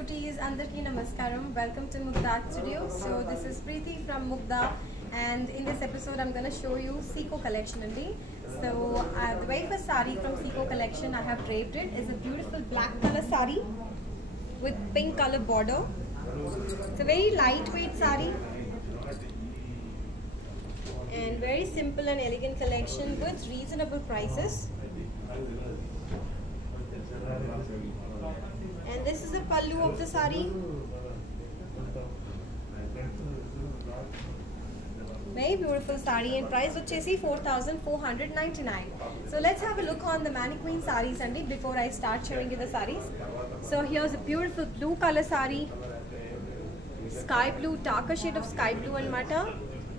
beauties, Andarki Namaskaram. Welcome to Mugda Studio. So this is Preeti from Mugda, and in this episode I'm going to show you Seiko collection only. So the very first sari from Seiko collection I have draped it is a beautiful black color sari with pink color border. It's a very lightweight sari and very simple and elegant collection with reasonable prices. And this is the pallu of the sari. Very beautiful sari and price vachesi 4,499. So let's have a look on the mannequin saris Andy before I start showing you the saris. So here's a beautiful blue color sari, sky blue, darker shade of sky blue and matter.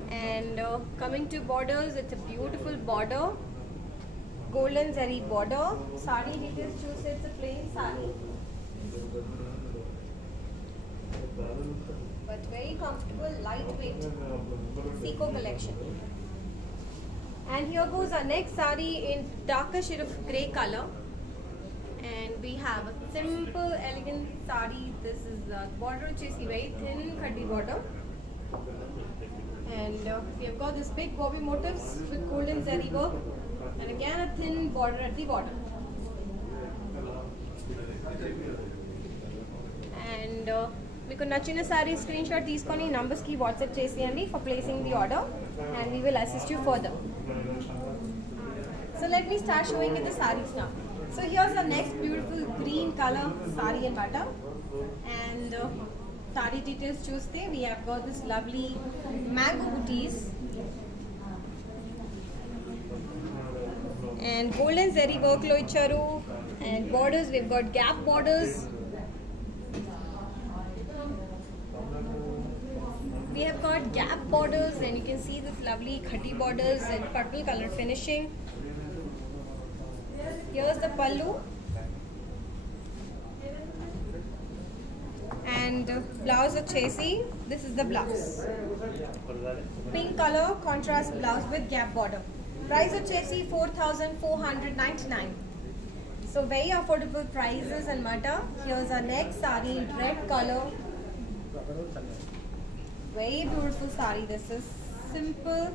And coming to borders, it's a beautiful border, golden zari border. Sari details choose, it's a plain sari, but very comfortable, lightweight Seiko collection. And here goes our next sari in darker shade of grey color. And we have a simple, elegant sari. This is the border, which is very thin, khadi border. And we have got this big bobby motifs with golden zari work, and again a thin border at the bottom. And మీకు నచ్చిన sorry screen shot తీసుకొని నంబర్స్కి WhatsApp చేసేయండి for placing the order, and we will assist you further. So let me start showing you the sarees now. So here's the next beautiful green color saree and butter. And saree details చూస్తే we have got this lovely mango booties and golden zari work lo icharu, and borders we've got gap borders. We have got gap borders, and you can see this lovely khati borders and purple color finishing. Here's the pallu and blouse vachesi. This is the blouse, pink color contrast blouse with gap border. Price vachesi 4,499. So very affordable prices and matter. Here's our next sari in red color. Very beautiful sari. This is simple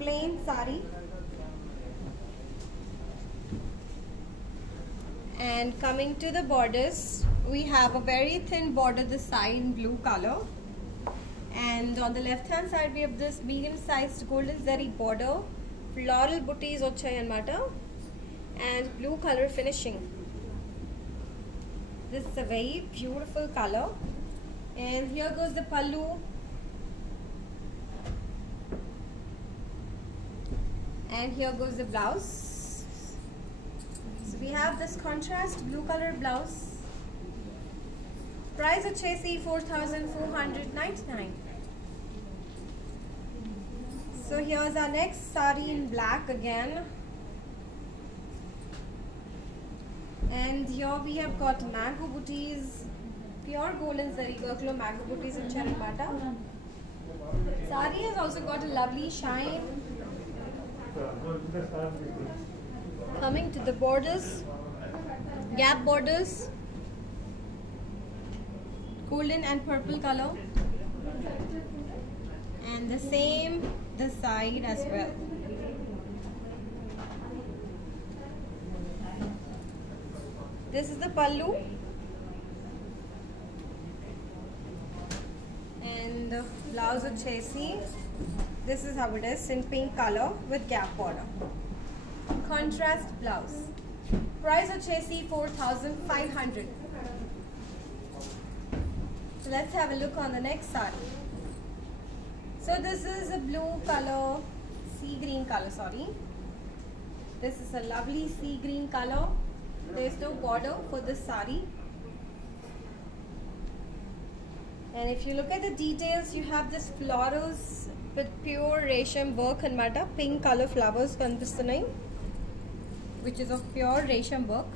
plain sari, and coming to the borders, we have a very thin border this side in blue color, and on the left hand side we have this medium sized golden zari border, floral booties vachayi anamata, and blue color finishing. This is a very beautiful color. And here goes the pallu, and here goes the blouse. So we have this contrast blue color blouse. Price of Chesi 4,499. So here's our next sari in black again, and here we have got mango booties, pure golden zari work lo mango booties icharanamata. Sari has also got a lovely shine. Coming to the borders, gap borders, golden and purple color, and the same this side as well. This is the pallu, and the blouse vachesi. This is how it is in pink color with gap border. Contrast blouse. Price vachesi 4,500. So let's have a look on the next sari. So this is a blue color, sea green color, sorry. This is a lovely sea green color. There is no border for this sari. And if you look at the details, you have this florals with pure resham work and matter, pink color flowers kanipistunnai, which is of pure resham work.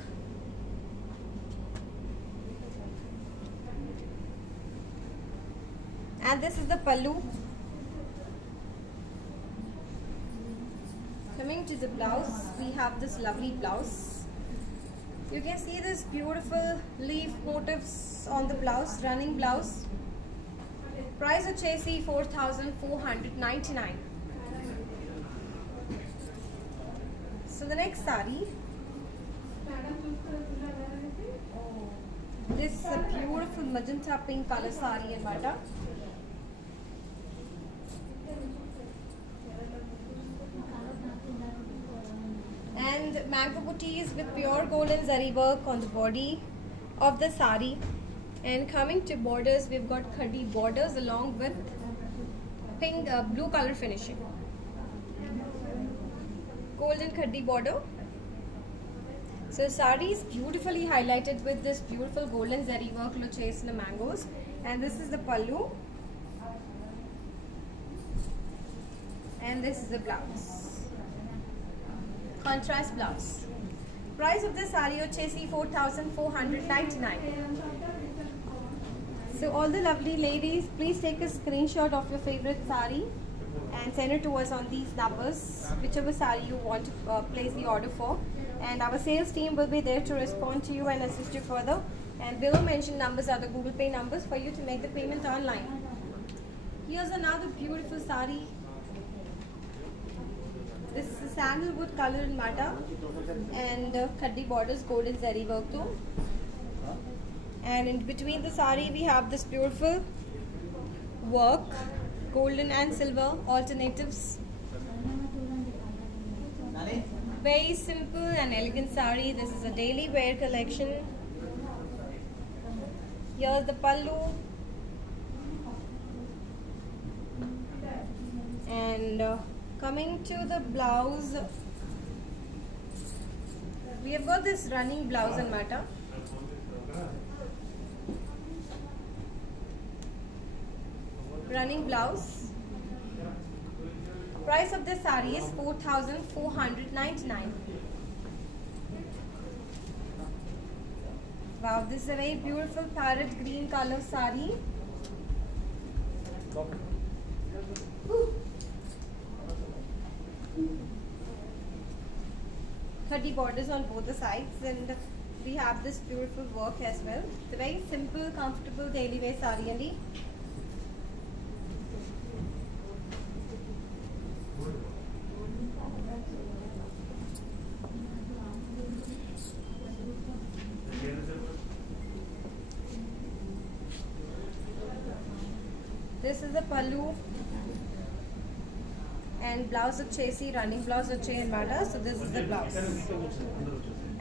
And this is the pallu. Coming to the blouse, we have this lovely blouse. You can see this beautiful leaf motifs on the blouse, running blouse. Price వచ్చేసి 4,499. So the next saree, this is a beautiful magenta pink color saree and butter. And mango booties with pure golden zari work on the body of the saree. And coming to borders, we've got khadi borders along with pink blue color finishing. Golden khadi border. So saree is beautifully highlighted with this beautiful golden zari work chase in the mangoes. And this is the pallu. And this is the blouse. Contrast blouse. Price of this saree వచ్చేసి 4,499. So all the lovely ladies, please take a screenshot of your favorite saree and send it to us on these numbers, whichever saree you want to place the order for. And our sales team will be there to respond to you and assist you further. And below mentioned numbers are the Google Pay numbers for you to make the payment online. Here's another beautiful saree. This is a sandalwood color in matter and khadi borders, golden zari work too. And in between the saree we have this beautiful work, golden and silver alternatives. Very simple and elegant saree. This is a daily wear collection. Here's the pallu. And coming to the blouse, we have got this running blouse and matter. Running blouse. Price of this saree is 4,499. Wow, this is a very beautiful parrot green color saree. Khadi borders on both the sides, and we have this beautiful work as well. It's a very simple, comfortable daily wear saree only. This is the pallu and blouse వచ్చేసి running blouse వచ్చాయి అన్నమాట. So this is the blouse.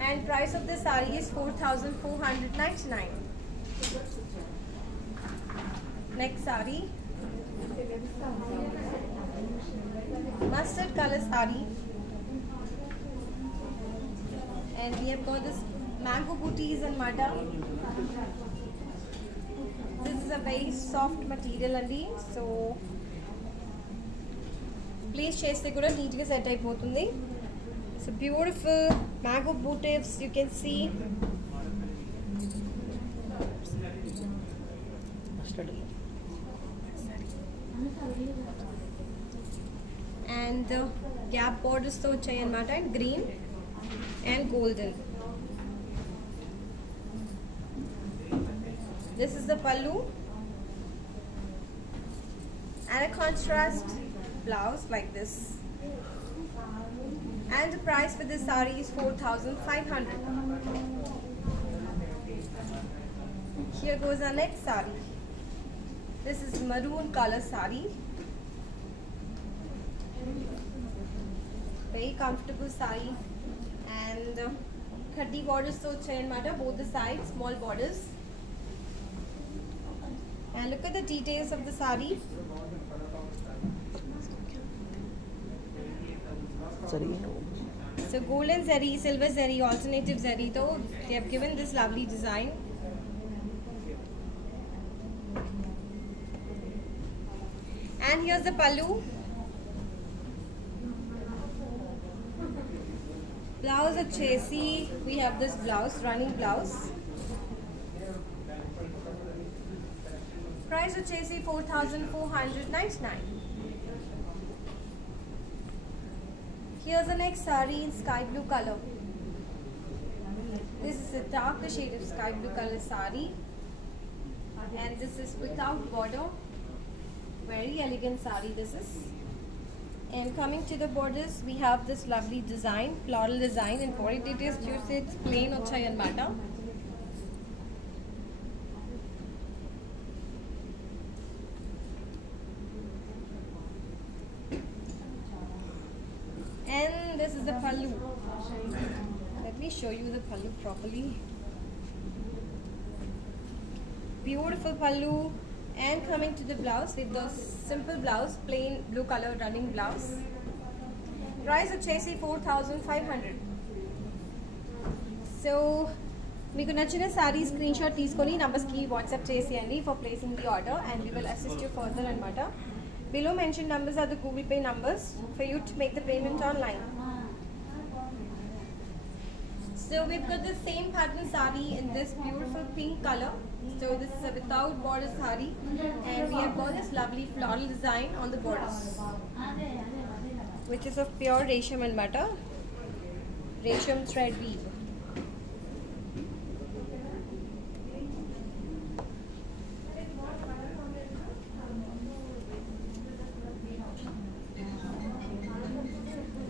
And price of this saree is 4,499. Next saree, mustard color saree, and we have got this mango booties and mata. This is a very soft material andi, so please cheste kuda neat ga set ayipotundi. It's a beautiful mango motifs, you can see. And gap borders to vachayi annamata, and green and golden. This is the pallu and a contrast blouse like this. And the price for this saree is 4,500. Here goes our next saree. This is maroon color saree. Very comfortable saree, and khadi borders to chain matter both the sides, small borders. And look at the details of the saree. So golden zari, silver zari, alternative zari, though they have given this lovely design. And here's the pallu. Blouse వచ్చేసి, we have this blouse, running blouse. Price వచ్చేసి 4,499. Here's the next saree in sky blue color. This is a darker shade of sky blue color sari, and this is without border. Very elegant sari this is. And coming to the borders, we have this lovely design, floral design, and for it is just it's plain ochai anamata. And this is the pallu. Let me show you the pallu properly. Beautiful pallu. And coming to the blouse, with the simple blouse, plain blue color running blouse. Price వచ్చేసి 4,500. So మీకు నచ్చిన sorry screen shot తీసుకొని నంబర్స్కి WhatsApp చేసేయండి for placing the order, and we will assist you further అన్నమాట. Below mentioned numbers are the Google Pay numbers for you to make the payment online. So we've got the same pattern sari in this beautiful pink color. So this is a without border sari, and we have got this lovely floral design on the borders, which is of pure resham and butter, resham thread weave.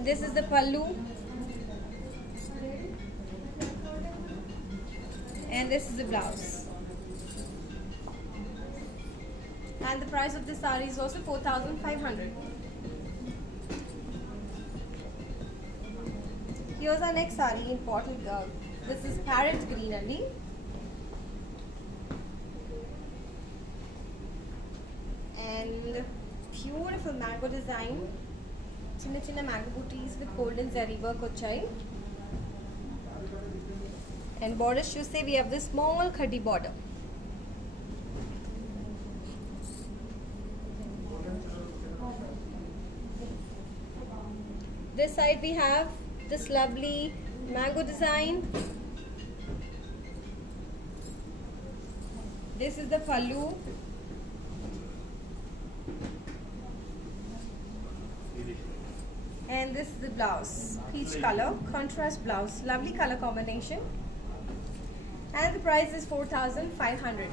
This is the pallu, and this is the blouse. And the price of this saree is also 4,500. Here's our next saree in bottle girl. This is parrot green only. And beautiful mango design. Chinna chinna mango booties with golden zari work ochai. And borders, you say we have this small khadi border. This side we have this lovely mango design. This is the pallu. And this is the blouse, peach color, contrast blouse, lovely color combination. And the price is 4,500.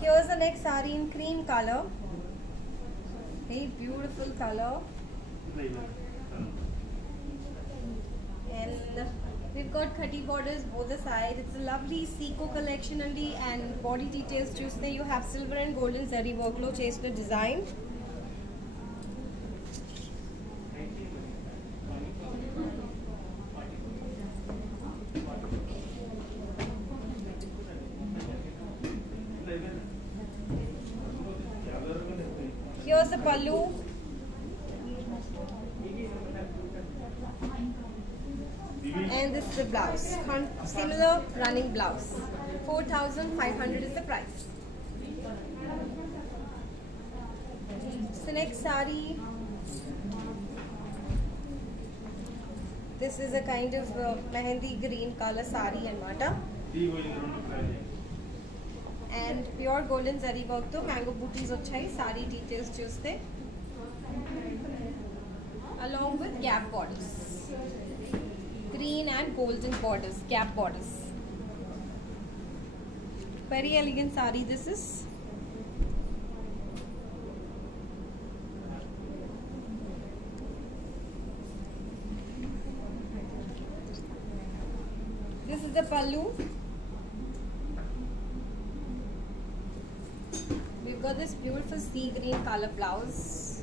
Here's the next saree in cream color. Very beautiful color. And we've got khati borders both the sides. It's a lovely Seiko collection only, and body details just there you have silver and golden zari work lo chase the design. Here's the pallu. And this is the blouse. Similar running blouse. 4,500 is the price. So next saree. This is a kind of mehendi green color saree and mata. And pure golden zari work to mango booties ochai, sari details chuste, along with gap borders, green and golden borders, gap borders. Very elegant sari this is. This is the pallu. We've got this beautiful sea green color blouse.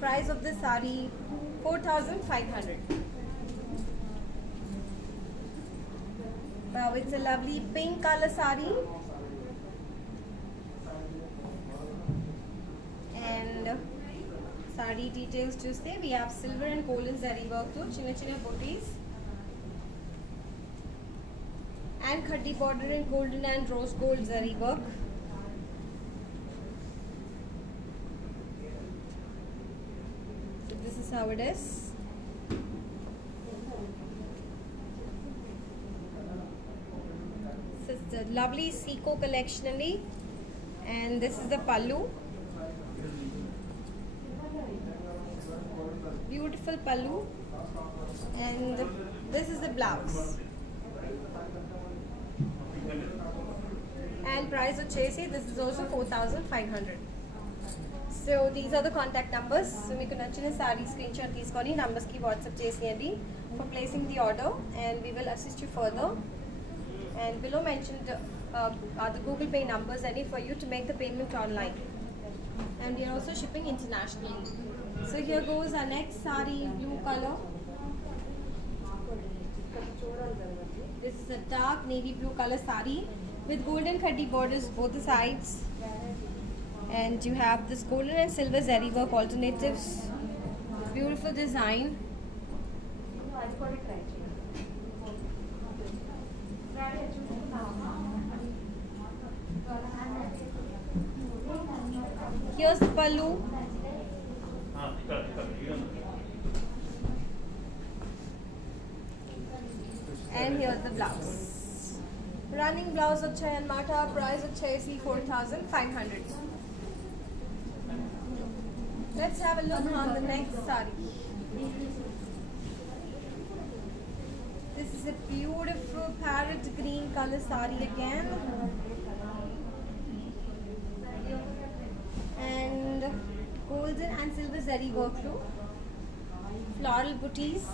Price of this saree 4,500. Wow, it's a lovely pink color saree. And saree details to say we have silver and golden zari work too, chinna chinna booties. And khadi border in golden and rose gold zari work. So this is how it is. This is the lovely Seiko collection only. And this is the pallu. Beautiful pallu, and this is the blouse. And price వచ్చేసి this is also 4,500. So these are the contact numbers. So మీకు నచ్చిన sorry screen shot తీసుకొని నంబర్స్కి WhatsApp చేసేయండి for placing the order, and we will assist you further. And below mentioned are the Google Pay numbers ready for you to make the payment online. And we are also shipping internationally. So here goes our next saree, blue color. This is a dark navy blue color saree with golden khadi borders both the sides, and you have this golden and silver zari work alternatives. Beautiful design. Here's the pallu. And here's the blouse. Running blouse వచ్చాయి అన్నమాట. Price వచ్చేసి 4,500. Let's have a look on the next saree. This is a beautiful parrot green color saree again. And golden and silver zari work too. Floral booties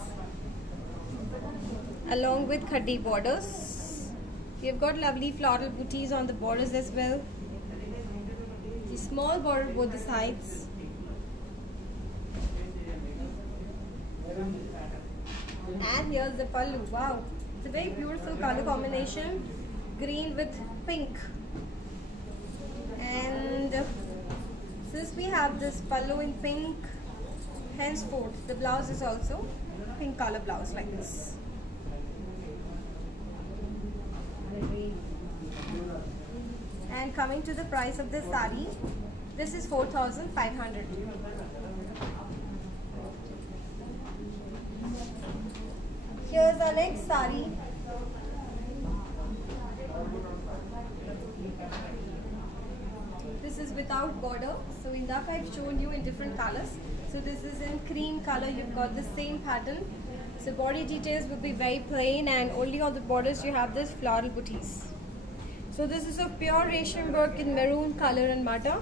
along with khadi borders. We've got lovely floral booties on the borders as well. The small border both the sides. And here's the pallu. Wow, it's a very beautiful color combination, green with pink. And since we have this pallu in pink, henceforth the blouse is also pink color blouse like this. And coming to the price of this saree, this is 4,500. Here's our next saree. This is without border. So in that I've shown you in different colors. So this is in cream color. You've got the same pattern. So body details will be very plain, and only on the borders you have this floral booties. So this is a pure Resham work in maroon color and mata.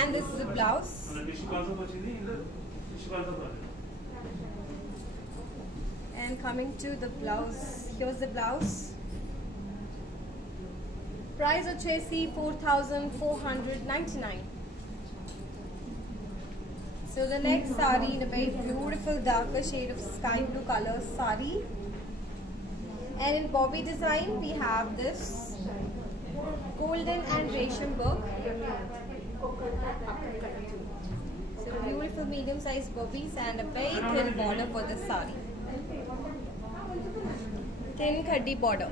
And this is a blouse. And coming to the blouse, here's the blouse. Price వచ్చేసి 4,499. So the next saree in a very beautiful darker shade of sky blue color saree. And in bobby design we have this golden and Resham work. So beautiful medium sized bobbies and a very thin border for this saree. Thin khadi border.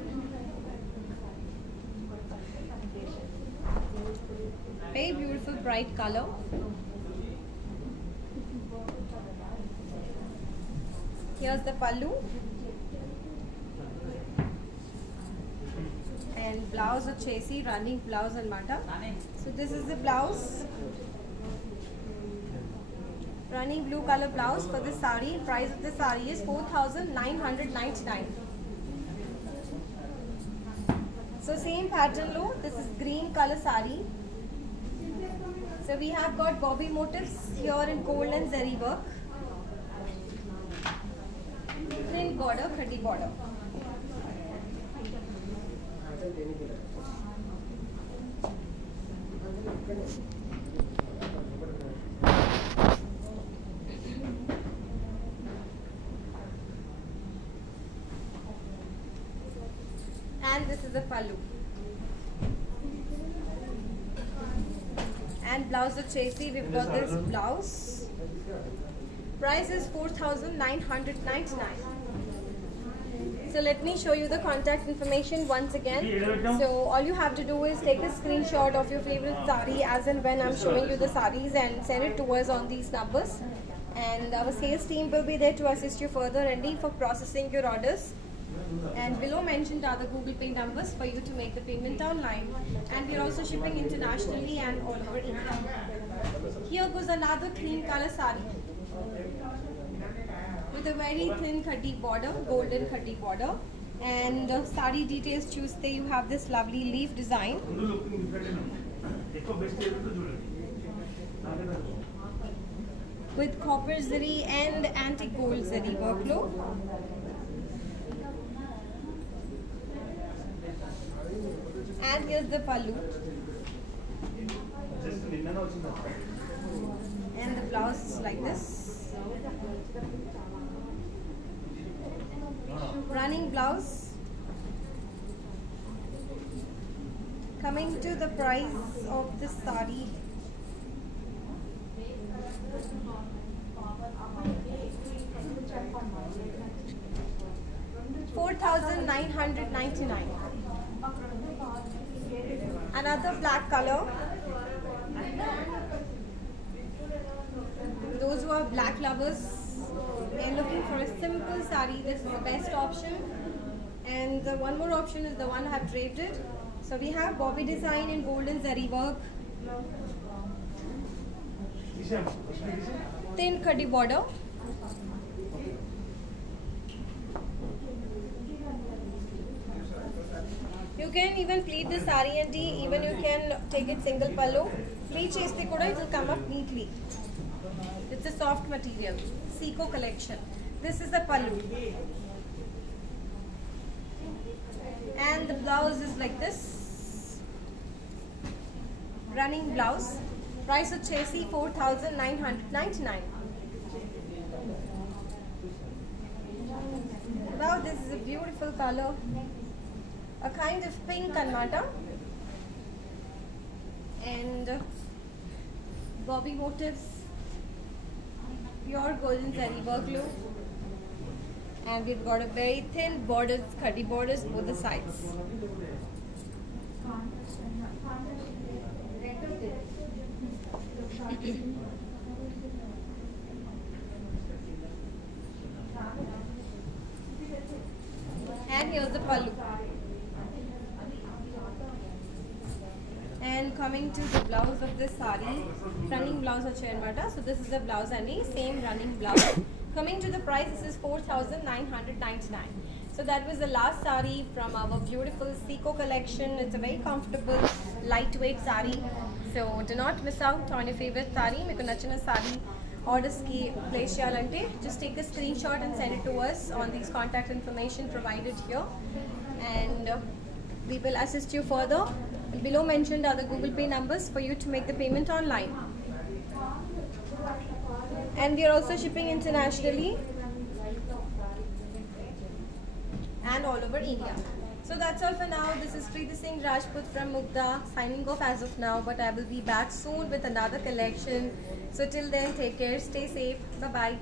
Very beautiful bright color. Here's the pallu. And blouse వచ్చేసి running blouse అన్నమాట. So this is the blouse. Running blue color blouse for this saree. Price of the saree is 4,999. So same pattern low. This is green color saree. So we have got bobby motifs here in gold and zari work. Print border, khadi border. And this is the pallu. And blouse వచ్చేసి we've got this blouse. Price is 4,999. So let me show you the contact information once again. So all you have to do is take a screenshot of your favorite saree as and when I'm showing you the sarees, and send it to us on these numbers. And our sales team will be there to assist you further, Andy, for processing your orders. And below mentioned are the Google Pay numbers for you to make the payment online. And we are also shipping internationally and all over India. Here goes another clean color sari with a very thin khadi border, golden khadi border. And sari details Tuesday, you have this lovely leaf design. With copper zari and antique gold zari workflow. And here's the pallu. And the blouse is like this. Running blouse. Coming to the price of this sari. $4,999. Another black color. Those who are black lovers and looking for a simple sari, this is the best option. And the one more option is the one I have draped it. So we have bobby design in golden zari work. Thin khadi border. You can even pleat the sari and even you can take it single pallu. Pleat cheste kuda, it will come up neatly. It's a soft material. Seco collection. This is the pallu. And the blouse is like this. Running blouse. Price of Chesi $4,999. Now this is a beautiful color. A kind of pink kanmata. And bobby motifs. Pure golden zari work look. And we've got a very thin borders, khadi borders both the sides. And here's the pallu. And coming to the blouse of this sari, running blouse of Chermata. So this is the blouse and the same running blouse. Coming to the price, this is $4,999. So that was the last sari from our beautiful Seco collection. It's a very comfortable, lightweight sari. So do not miss out on your favorite sari. Meeku nachina sari orders ki place cheyalante, just take a screenshot and send it to us on these contact information provided here. And we will assist you further. Below mentioned are the Google Pay numbers for you to make the payment online. And we are also shipping internationally and all over India. So that's all for now. This is Preeti Singh Rajput from Mugda signing off as of now, but I will be back soon with another collection. So till then, take care, stay safe, bye bye.